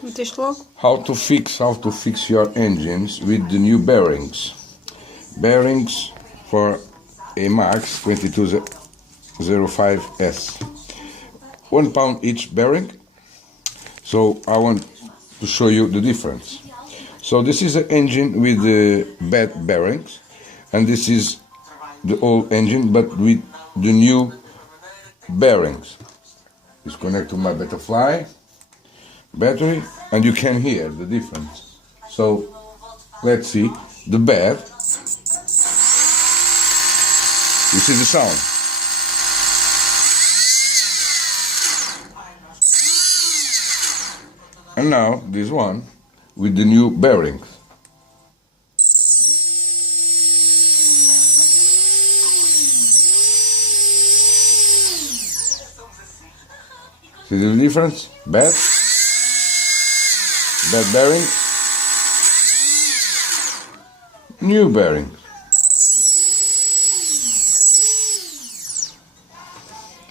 Het is klok. How to fix your engines with the new bearings. Bearings for a Max 2205S. 1 pound each bearing. So I want to show you the difference. So this is an engine with the bad bearings, and this is the old engine but with the new bearings. It's connected to my butterfly battery, and you can hear the difference. So let's see the bad. You see the sound. And now this one with the new bearings. See the difference? Bad bearing, new bearing.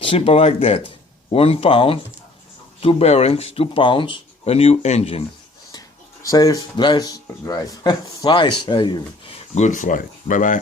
Simple like that. 1 pound, 2 bearings, 2 pounds, a new engine. Safe, drive, fly, say you. Good flight. Bye bye.